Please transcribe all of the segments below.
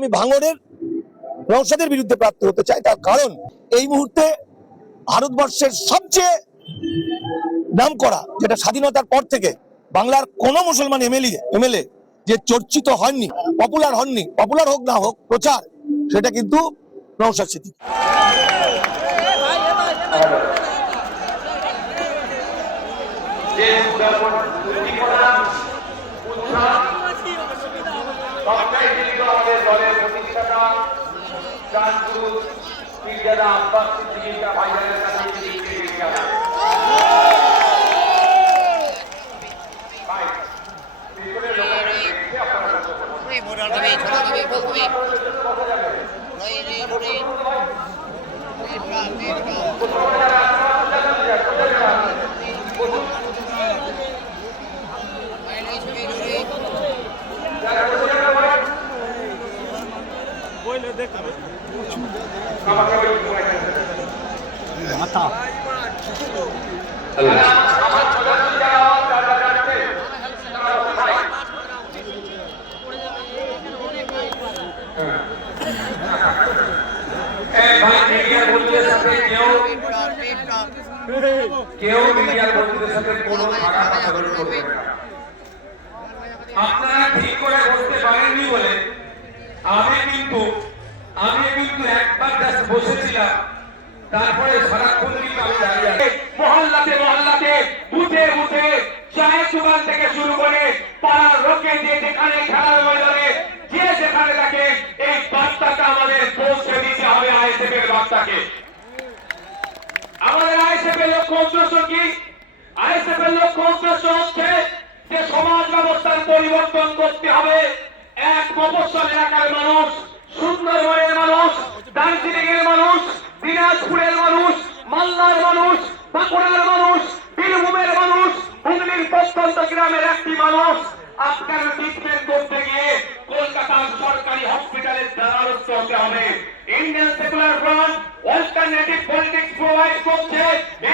আমি ভাঙড়ের নওশাদের বিরুদ্ধে প্রার্থী হতে চাই, তার কারণ এই মুহূর্তে ভারতবর্ষের সবচেয়ে নামকরা, যেটা স্বাধীনতার পর থেকে বাংলার কোন মুসলমান এমএলএ যে চর্চিত হননি, পপুলার হোক না হোক প্রচার, সেটা কিন্তু নওশাদ সিদ্দিকী। আমাদের দলের প্রতিষ্ঠাতা আব্বাস সিদ্দিকীর ভাইজানের কাছে কেউ মিডিয়ার বন্ধুদের সাথে কোনো করবে না। আপনারা ঠিক করে বসতে পারেননি বলে আমি কিন্তু একবার জাস্ট বসেছিলাম, তারপরে সারাক্ষণ কিন্তু আমি দাঁড়িয়ে আছি। মহল্লাতে বুথে চায়ের দোকান থেকে শুরু করে পাড়ার লোকে যে যেখানে খেলার ময়দানে যে যেখানে থাকে, এই বার্তাটা আমাদের পৌঁছে দিতে হবে আইএসএফ এর বার্তাকে। আমাদের আইএসএফ এর লক্ষ্য উদ্দেশ্য কি? আইএসএফ এর লক্ষ্য উদ্দেশ্য হচ্ছে যে সমাজ ব্যবস্থার পরিবর্তন করতে হবে। এক মফস্বল এলাকার মানুষ, সুন্দরবনের মানুষ, দার্জিলিংয়ের মানুষ, দিনাজপুরের মানুষ, মালদার মানুষ, বাঁকুড়ার মানুষ, বীরভূমের মানুষ, হুগলির প্রত্যন্ত গ্রামের একটি মানুষ আপনার ট্রিটমেন্ট করতে গিয়ে কলকাতার সরকারি হসপিটালের দ্বারস্থ হতে হবে। Indian secular front alternative politics provide করছে।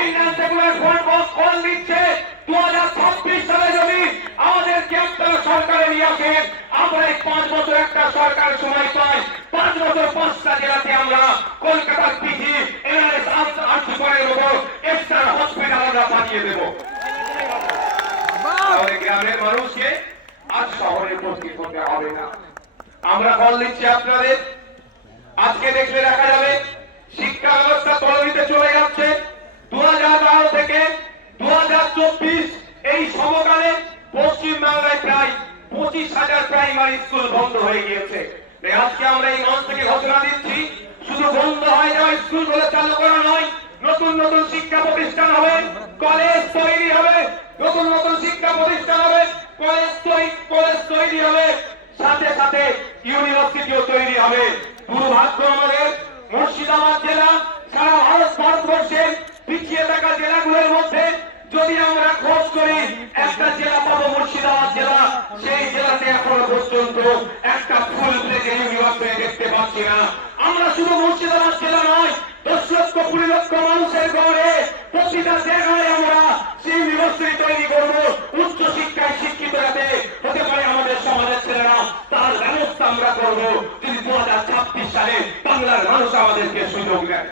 ইন্ডিয়ান সেকুলার ফ্রন্ট কল দিচ্ছে 2026 সালে যদি আমাদেরকে আপনারা সরকারে নিয়ে আসেন, আমরা এই 5 বছর একটা সরকার সময় পাই, 5 বছর 5টা জেলাতে আমরা কলকাতার পিঠি এনআরএস আর্থিক করে দেবো, এক্সট্রা হসপিটাল আমরা পাঠিয়ে দেবো। গ্রামের মানুষকে আজ শহরে ভর্তি করতে হবে না। আমরা কল দিচ্ছি আপনাদের। আজকে দেখলে দেখা যাবে শিক্ষা ব্যবস্থা তলানিতে চলে যাচ্ছে। 2012 থেকে 2024 এই সমকালে পশ্চিম বাংলায় প্রায় 25,000 প্রাইমারি স্কুল বন্ধ হয়ে গিয়েছে। আজকে আমরা এই মঞ্চ থেকে ঘোষণা দিচ্ছি, শুধু বন্ধ হয়ে যাওয়া স্কুলগুলো চালু করা নয়, নতুন শিক্ষা প্রতিষ্ঠান হবে, কলেজ তৈরি হবে, নতুন শিক্ষা প্রতিষ্ঠান হবে, কলেজ তৈরি হবে, সাথে ইউনিভার্সিটিও তৈরি হবে। দুর্ভাগ্য আমাদের মুর্শিদাবাদ জেলা সারা ভারতবর্ষের পিছিয়ে থাকা জেলাগুলোর মধ্যে যদি আমরা খোঁজ করি একটা জেলা পাবো, মুর্শিদাবাদ জেলা। সেই জেলাতে এখনো পর্যন্ত একটা ফুল প্লেট ইউনিভার্সিটি দেখতে পাচ্ছি না। আমরা শুধু মুর্শিদাবাদ জেলা নয়, 10 লক্ষ 20 লক্ষ মানুষের গড়ে প্রতিটা জায়গায় আমরা সেই ইউনিভার্সিটি তৈরি করবো। উচ্চ শিক্ষায় শিক্ষিত যাতে হতে পারে আমাদের সমাজের ছেলেরা, তার ব্যবস্থা আমরা করবো যদি 2026 সালে বাংলার মানুষ আমাদেরকে সুযোগ দেয়।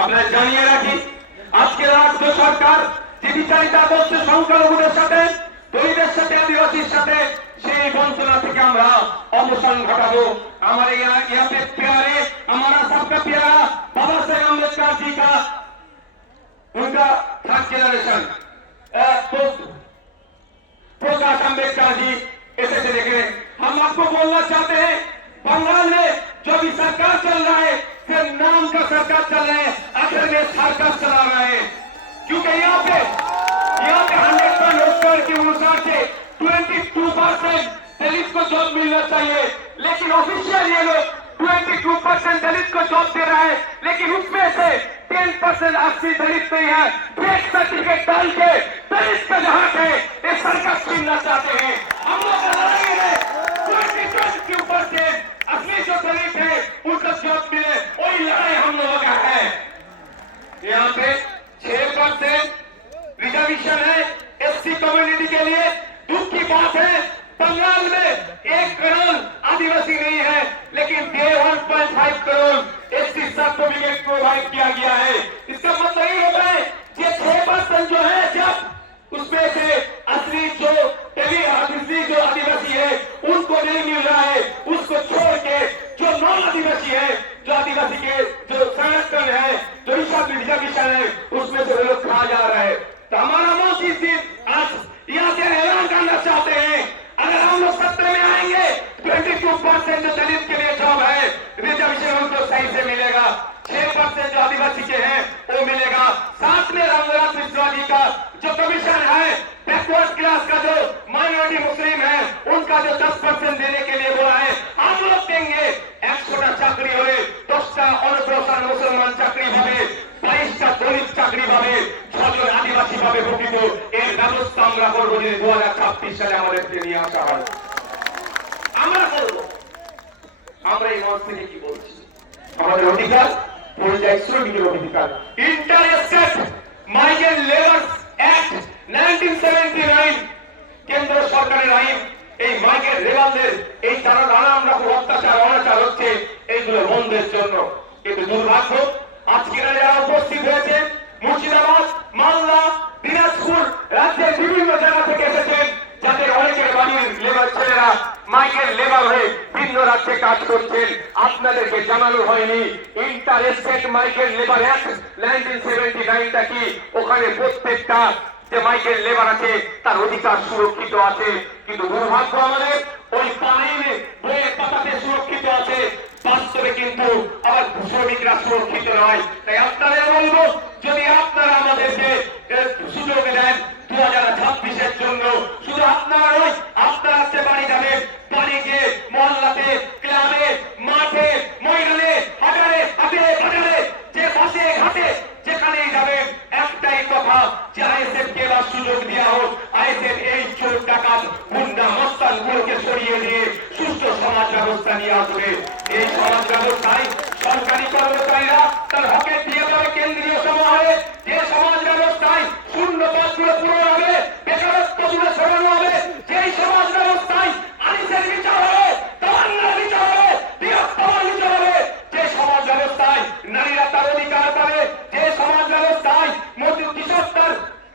আপনারা জানিয়ে রাখি, আজকে রাজ্য সরকার যে বিচারিতা করছে সংখ্যালঘুদের সাথে, দলিতদের সাথে, আদিবাসীর সাথে, সেই বঞ্চনা থেকে আমরা অবসান ঘটাবো। हमारे यहाँ पे प्यारे, हमारा सबका प्यारा बाबा साहेब अम्बेडकर जी का उनका 3rd जनरेशन प्रकाश अम्बेडकर जी ऐसे देखे। हम आपको बोलना चाहते हैं, बंगाल में जो भी सरकार चल रहा है सिर्फ नाम का सरकार चल रहा है, आखिर में सरकार चला रहा है। क्योंकि यहाँ पे 100% रोजगार के अनुसार से 22% दलित को जॉब मिलना चाहिए, लेकिन ऑफिशियल ये लोग 22% दलित को जॉब दे रहा है, लेकिन उसमें से 10% 80 दलित नहीं है। फेक सर्टिफिकेट डाल के दलित का जहां है ये सरकार छीनना चाहते हैं। हम लोग लड़ाएंगे 22% असली जो दलित है उनको जॉब मिले, वही लड़ाई हम लोगों का है। यहाँ पे 6% रिजर्वेशन है एससी कम्युनिटी के लिए। दुख की बात है, बंगाल में 1 करोड़ आदिवासी नहीं है, लेकिन 1.5 करोड़ एससी सर्टिफिकेट प्रोवाइड किया गया है। इसका मतलब ये होता है ये 6% जो है, जब उसमें से असली जो जो आदिवासी है उनको नहीं मिल रहा है, उसको छोड़ के जो नॉन आदिवासी है, जो आदिवासी के जो संरक्षण है, जो रिजर्वेशन है, उसमें से वो लोग खा जा रहा है। तो हमारा मोदी इस दिन आज यहाँ से ऐलान करना चाहते हैं, अगर हम लोग सत्ता में आएंगे 22% जो दलित के लिए जॉब है रिजर्वेशन उनको सही से मिलेगा, 6% जो आदिवासी के हैं वो मिलेगा, साथ में रामविलास मिश्रा जी का जो कमीशन है बैकवर्ड क्लास का जो माइनॉरिटी मुस्लिम है उनका जो 10% देने के लिए बोला है, हम लोग देंगे। 100টা চাকরি হলে 10টা অনগ্রসর মুসলমান চাকরি পাবে, 22টা দলিত চাকরি পাবে, 6 জন আদিবাসী পাবে প্রকৃত। এর ব্যবস্থা আমরা করবো যদি 2026 সালে আমাদেরকে নিয়ে আসা হয়, আমরা করবো। আমরা এই মঞ্চ থেকে কি বলছি, আমাদের অধিকার পরিযায়ী শ্রমিকের অধিকার। ইন্টারস্টেট মাইগ্রেন্ট লেবার অ্যাক্ট 1979 কেন্দ্র সরকারের আইন, এই মাইগ্রেন্ট লেবারদের এই তারা নানা রকম অত্যাচার অনাচার হচ্ছে এইগুলো বন্ধের জন্য। কিন্তু দুর্ভাগ্য আজকে যারা উপস্থিত হয়েছে মুর্শিদাবাদ, মালদা, দিনাজপুর রাজ্যের বিভিন্ন জায়গা থেকে এসেছেন, যাদের অনেকের বাড়ির লেবার ছেলেরা মাইগ্রেন্ট লেবার হয়ে ভিন্ন রাজ্যে কাজ করছেন, আপনাদেরকে জানানো হয়নি ইন্টারস্টেট মাইগ্রেন্ট লেবার অ্যাক্ট 1979টা কি। ওখানে প্রত্যেকটা যে মাইগ্রেন্ট লেবার আছে তার অধিকার সুরক্ষিত আছে, কিন্তু দুর্ভাগ্য আমাদের ওই পানির বইয়ের পাতাতে সুরক্ষিত আছে, বাস্তবে কিন্তু আবার শ্রমিকরা সুরক্ষিত নয়। তাই আপনাদের বলবো, যদি আপনারা আমাদেরকে সুযোগ দেন 2026-এর জন্য, শুধু আপনারা নয়, আপনারা হচ্ছে বাড়ি যাবেন, বাড়ি গিয়ে মহল্লাতে, ক্লাবে, মাঠে, ময়দানে, হাজারে, হাটে, বাজারে, যে বাসে ঘাটে যেখানেই যাবেন, একটাই কথা যে আইএসএফ কে এবার সুযোগ দেওয়া হোক, আইএসএফ এই চোর ডাকাত গুন্ডা মস্তান গুলোকে সরিয়ে দিয়ে সুস্থ সমাজ ব্যবস্থা নিয়ে আসবে। এই সমাজ ব্যবস্থায় সরকারি কর্মচারীরা তার হকের দিয়ে দেবে কেন্দ্রীয় সমাজে, যে সমাজ ব্যবস্থায় শূন্য পদগুলো পূরণ হবে, বেকারত্ব দূরে সরানো হবে, যেই সমাজ ব্যবস্থায় আইএসএফ বিচার হবে, তামান্নার বিচার হবে, বৃহত্তমার বিচার হবে, যে সমাজ ব্যবস্থায় নারীরা তার অধিকার পাবে, যে সমাজ ব্যবস্থায় মজুর কৃষক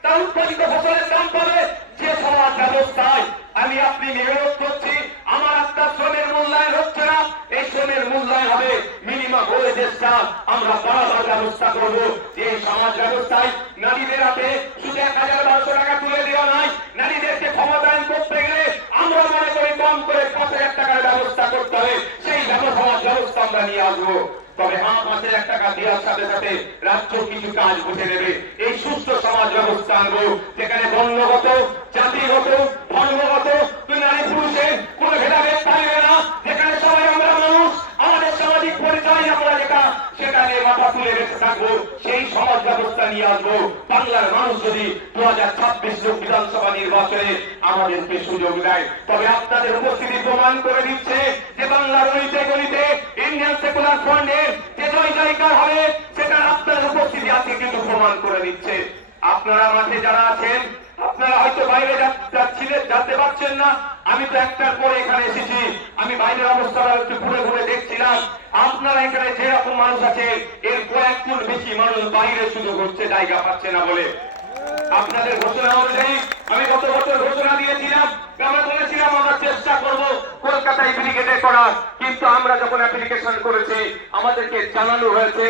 তার উৎপাদিত ফসলের দাম পাবে, যে সমাজ ব্যবস্থায় আমি আপনি মেহনত করছি, আমার আপনার শ্রমের মূল্যায়ন হচ্ছে না, এই শ্রমের মূল্যায়ন হবে মিনিমাম ওয়েজেসটা আমরা বাড়াবার ব্যবস্থা করবো। যে সমাজ ব্যবস্থায় নারীদের হাতে শুধু 1012 টাকা তুলে দেওয়া নাই, নারীদেরকে ক্ষমতায়ন করতে গেলে আমরা মনে করি কম করে 5000 টাকার ব্যবস্থা করতে হবে, সেই সমাজ ব্যবস্থা আমরা নিয়ে আসবো। তবে 5,000 টাকা দেওয়ার সাথে সাথে রাজ্য কিছু কাজ বুঝে নেবে, এই সুস্থ সমাজ ব্যবস্থা আনবো, যেখানে বর্ণগত, জাতিগত, ধর্মগত, নারী পুরুষের কোন ভেদাভেদ থাকবে না, যেখানে সবাই আমরা মানুষ, আমাদের সামাজিক পরিচয় আমরা যেটা সেটা নিয়ে মাথা তুলে বেঁচে থাকবো, সেই সমাজ ব্যবস্থা নিয়ে আসবো। বাংলার মানুষ যদি 2026 বিধানসভা নির্বাচনে আমাদেরকে সুযোগ দেয়, তবে আপনাদের উপস্থিতি প্রমাণ করে দিচ্ছে যে বাংলার গলিতে গলিতে ইন্ডিয়ান সেকুলার ফ্রন্টের যে জয় জয়কার হবে সেটা আপনাদের উপস্থিতি আছে কিন্তু প্রমাণ করে দিচ্ছে। আপনারা মাঠে যারা আছেন, আপনারা হয়তো বাইরে যাচ্ছিলেন, যেতে পারছেন না, আমি তো একটার পরে এখানে এসেছি, আমি বাইরের অবস্থা একটু ঘুরে ঘুরে দেখছিলাম, আপনারা এখানে যেরকম মানুষ আছে এর কয়েক গুণ বেশি মানুষ বাইরে সুযোগ হচ্ছে, জায়গা পাচ্ছে না বলে। আপনাদের ঘোষণা অনুযায়ী আমি গত বছর ঘোষণা দিয়েছিলাম, আমরা বলেছিলাম আমরা চেষ্টা করব কলকাতায় ব্রিগেডে করার, কিন্তু আমরা যখন অ্যাপ্লিকেশন করেছি আমাদেরকে জানানো হয়েছে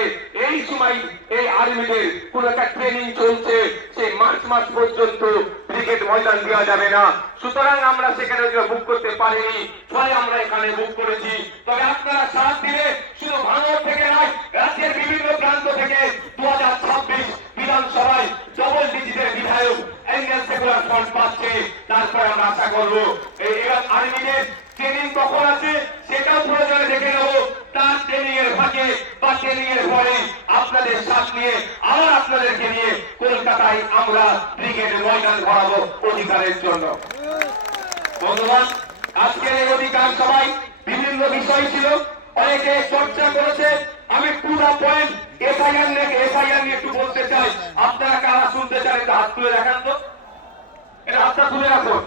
এই সময় এই আর্মিদের কোন একটা ট্রেনিং চলছে, সেই মার্চ মাস পর্যন্ত ব্রিগেড ময়দান দেওয়া যাবে না, সুতরাং আমরা সেখানে বুক করতে পারিনি, ফলে আমরা এখানে বুক করেছি। তবে আপনারা সাথ দিলে শুধু ভাঙড় থেকে নয়, রাজ্যের বিভিন্ন প্রান্ত থেকে 2026 বিধানসভায় ডবল ডিজিটের বিধায়ক ইন্ডিয়ান সেকুলার ফ্রন্ট পাচ্ছে। তারপরে আমরা আশা করবো এবার আর্মিদের ট্রেনিং কখন আছে সেটাও প্রয়োজনে দেখে নেবো, তার ট্রেনিং এর ফাঁকে বা ট্রেনিং এর পরে আপনাদের সাথ নিয়ে আবার আপনাদেরকে নিয়ে কলকাতায় আমরা ব্রিগেড ময়দান ভরাবো অধিকারের জন্য। বন্ধুগণ, আজকের এই অধিকার সবাই বিভিন্ন বিষয় ছিল, অনেকে চর্চা করেছে, আমি পুরো পয়েন্ট এফআইআর নিয়ে একটু বলতে চাই। আপনারা কারা শুনতে চান একটু হাত তুলে দেখান তো, এটা হাতটা তুলে রাখুন,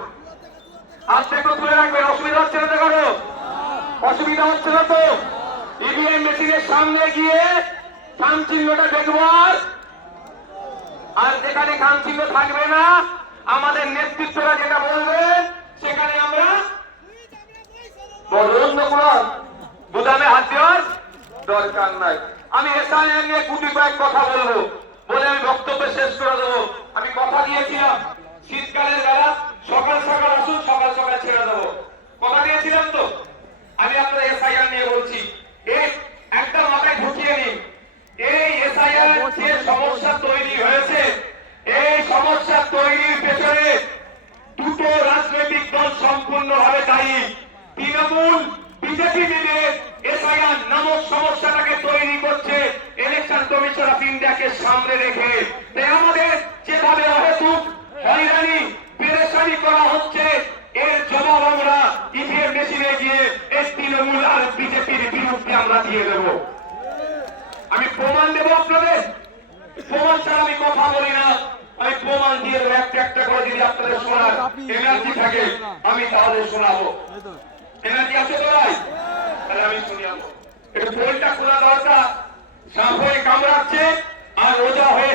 হাতটা একটু তুলে রাখবেন, অসুবিধা হচ্ছে না তো কারো? অসুবিধা হচ্ছে না তো? ইভিএম মেশিনের সামনে গিয়ে খাম চিহ্নটা দেখবো, আর যেখানে খাম চিহ্ন থাকবে না আমাদের নেতৃত্বরা যেটা বলবে সেখানে আমরা বলুন গুদামে হাত দেওয়ার দরকার নাই। আমি এসআইআর নিয়ে গুটি কয়েক কথা বলবো, বলে আমি বক্তব্য শেষ করে দেবো। আমি কথা দিয়েছিলাম শীতকালের বেলা সকাল সকাল আসুন, সকাল সকাল ছেড়ে দেবো, কথা দিয়েছিলাম তো। আমি আপনাদের এসআইআর নিয়ে বলছি, এই একটা মাথায় ঢুকিয়ে নিন, এই এসআইআর যে সমস্যা তৈরি হয়েছে, এই সমস্যা তৈরির পেছনে দুটো রাজনৈতিক দল সম্পূর্ণভাবে দায়ী। তৃণমূল বিজেপি মিলে এসআইআর নামক সমস্যাটাকে তৈরি করছে ইলেকশন কমিশন অফ ইন্ডিয়াকে সামনে রেখে। তাই আমাদের যেভাবে অহেতুক হয়রানি পেরেশানি করা হচ্ছে, এর জবাব আমরা ইভিএম মেশিনে গিয়ে এই তৃণমূল আর বিজেপির বিরুদ্ধে আমরা দিয়ে দেব। আমি প্রমাণ দেবো আপনাদের, প্রমাণ ছাড়া আমি কথা বলি না। আমি প্রমাণ দিয়ে দেবো একটা একটা করে, যদি আপনাদের শোনার এনার্জি থাকে আমি তাহলে শোনাবো। এনার্জি আছে তো ভাই? তাহলে আমি শুনিয়াবো। একটু পোলটা খোলা দরকার, সাপ হয়ে কামড়াচ্ছে আর রোজা হয়ে